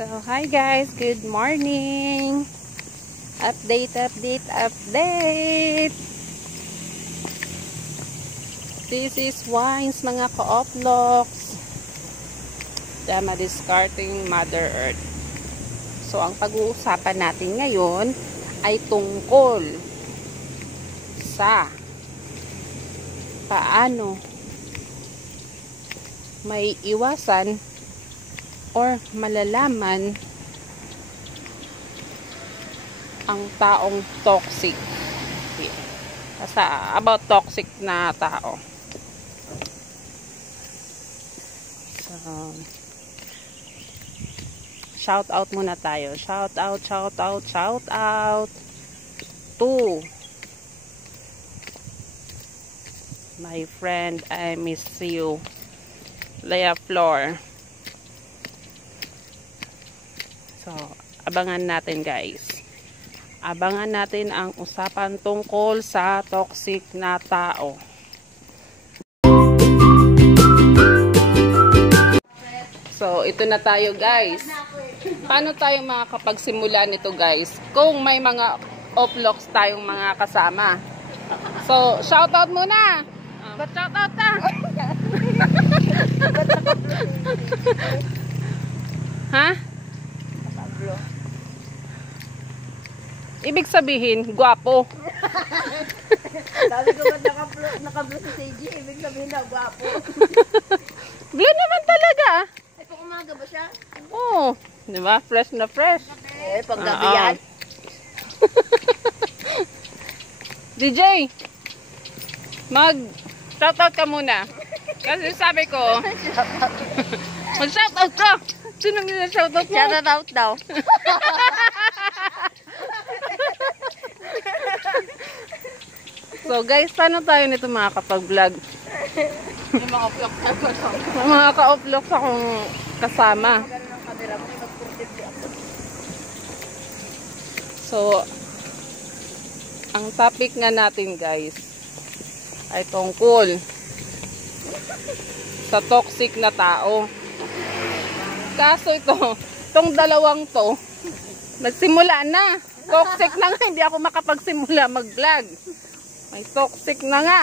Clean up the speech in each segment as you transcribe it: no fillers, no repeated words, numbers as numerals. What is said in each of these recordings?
So, hi guys, good morning. Update. This is wines, mga ka-oploks. Dama discarding Mother Earth. So, ang pag-uusapan natin ngayon ay tungkol sa paano may iwasan or malalaman ang taong toxic. About toxic na tao. So, shout out muna tayo. Shout out to my friend, I miss you, Leah Flor. So, abangan natin guys. Abangan natin ang usapan tungkol sa toxic na tao. So, ito na tayo guys. Paano tayo makakapagsimula nito guys? Kung may mga oploks tayong mga kasama. So, shoutout muna! Ba't shoutout ka? Ha? Ibig sabihin, gwapo. Sabi ko ba't naka-blue si Seiji? Ibig sabihin na gwapo. Blue naman talaga. Ay, pang umaga ba siya? Oo. Diba? Fresh na fresh. Eh, pag gabi yan. DJ, mag-shoutout ka muna. Kasi sabi ko, mag-shoutout ka. Sino yung shoutout mo? Shoutout daw. So guys, paano tayo nito makakapag-vlog? Yung mga vlog na kasama. Mga ka-vlogs akong kasama. So, ang topic nga natin guys ay tungkol sa toxic na tao. Kaso itong dalawang to, nagsimula na. Toxic na nga, hindi ako makapagsimula mag-vlog. May toxic na nga.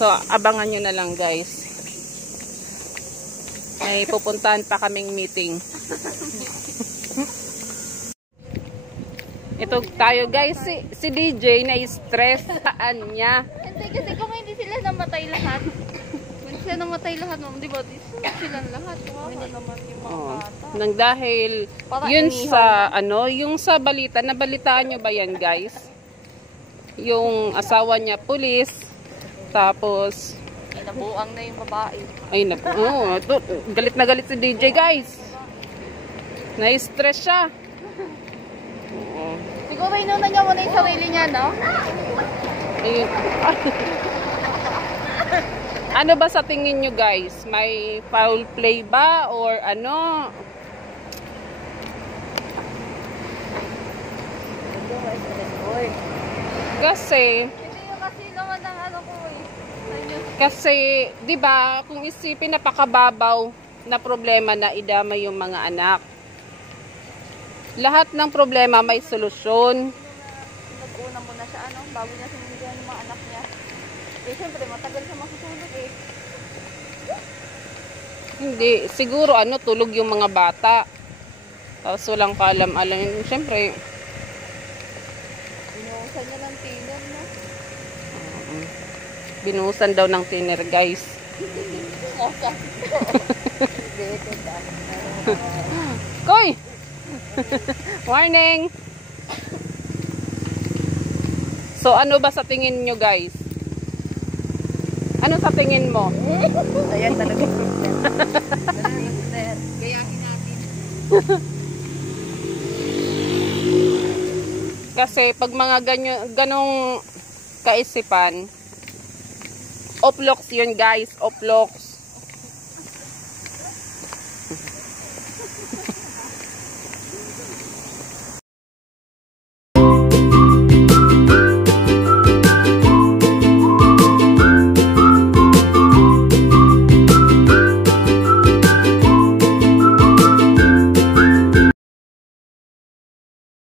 So, abangan nyo na lang guys. May pupuntahan pa kaming meeting. Ito tayo guys, si DJ na stress saan niya. Hindi kasi kung hindi sila namatay lahat. Hindi sila namatay lahat, ma'am. Di ba? Sila lahat. Kawawa naman yung mga bata. Nang dahil para yun inihaw sa yung sa balita, nabalitaan nyo ba yan guys? Yung asawa niya pulis, tapos Ay, nabuang na yung babae. ay galit na galit si DJ guys. Na-stress siya. Oo. Siguro inuna niya muna yung sarili niya, no? Ayun. Ano ba sa tingin nyo guys? May foul play ba or ano? Kasi naman ang ano ko eh. Kasi, 'di ba, kung isipin napakababaw na problema na idamay yung mga anak. Lahat ng problema may solusyon. Nag-una muna siya, ano, bago niya sinundan yung mga anak niya. Eh, siyempre, matagal siya masusunod eh. Hindi, siguro tulog yung mga bata. Tapos walang kaalam-alam. Siyempre, Binuhusan niya ng tiner, no? binuhusan daw ng tiner, guys. Mosa. Koy! Morning! So, ano ba sa tingin nyo, guys? Ano sa tingin mo? Ayan talaga yung problema. Gayahin natin. Kasi pag mga ganong kaisipan, oploks yun guys, oploks.